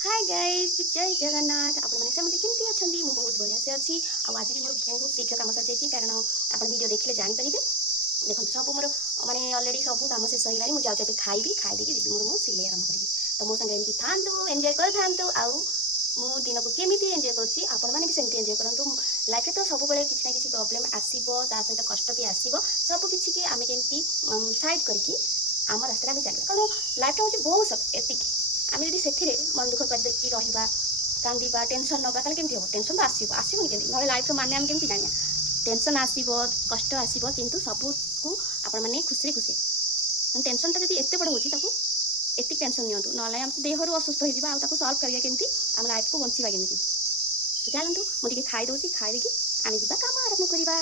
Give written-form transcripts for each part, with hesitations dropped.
Hi guys, जय जगन्नाथ। आपण माने समझे केमती अछंदी? मु बहुत बढ़िया से अछि। आ आज भी मोर बहुत शीघ्र काम सर जाई कारण आपण वीडियो देखले जानि परिबे। देखो सब मोर माने ऑलरेडी सब काम से सही लानी। मु जाउ छे खाइबी, खाइ देकी जीबी मोर सिलाई आरंभ करबी। तो मो संगे एमती थांतु, एन्जॉय कर थांतु। आउ मु दिन को केमिति एन्जॉय करछि आपण माने भी सेमती एन्जॉय करंतु। लाइफ रे तो सब बेले किछि ना किछि प्रॉब्लम आसीबो, ता सहित कष्ट भी आसीबो। सब किछि के आमे केमती साइड करकी आम रास्ता आम चलवा कारण लाइफ हूँ बहुत सब एतिक आम जब से मन दुख करदेकी रहा कांदा टेंशन नवा कल केमती हम टेंशन तो आसो आसबनी के ना लाइफ माने आम केमती जाना टेंशन आसो कष्ट आसो कि सबको आपण मैंने खुशी खुशी टेंशन टा जब एत बड़ हो एति टेंशन नियंतु ना आम देहर असुस्थ हो सल्व करिया केमती आम लाइफ को बंचिबा केमती चलतु मुझे खाई दूसरी खाई देकी आम जा कम आरंभ करवा।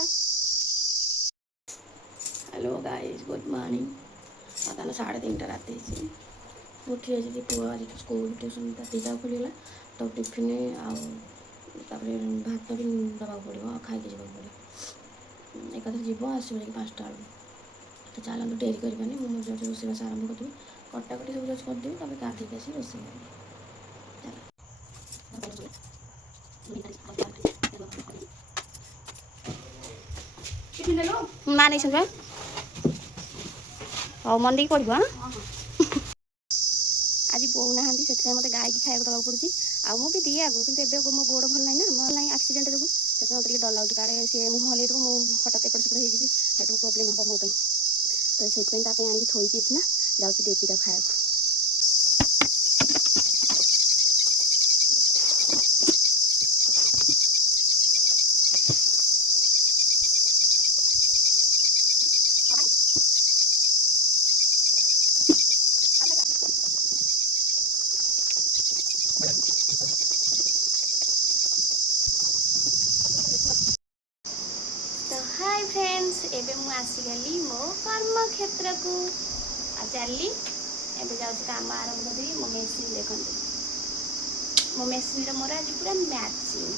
Hello guys, good morning. बताना 3:30 रात उठी आज पुआ आज स्कूल ट्यूशन दुटा खोलगला तो टिफिन आउे भात भी दवाक पड़ो खाई जावाक पड़ो एक जीव आसो जा 5टा बेलू तो चलते डेरी करवानी मुझे रोषेबास आरंभ करी कटाकटी सब जज करदेवी तब गाधेक आस रोषे माँ नहीं सुन हाँ मन देकी पढ़ आज बोऊ ना से मत गाय की खाया दवा पड़ी आउ भी दिए आगु कि मो गोड़ भल ना मोर ना एक्सीडेंट जो से मत डर लगे काले सी मुह हल मुझे हठात एपट सेपट हो प्रोब्लेम हम मो तो से आनी थोड़ी ना जाऊँगी देवी तक खाया। तो हाय फ्रेंड्स, एबे मु आसीगली मो कर्म क्षेत्र को आ चली एबे जाउछ काम आरंभ करी। मो मेसिन देखंतु मो मेसिन रे मोर आज पूरा मैचिंग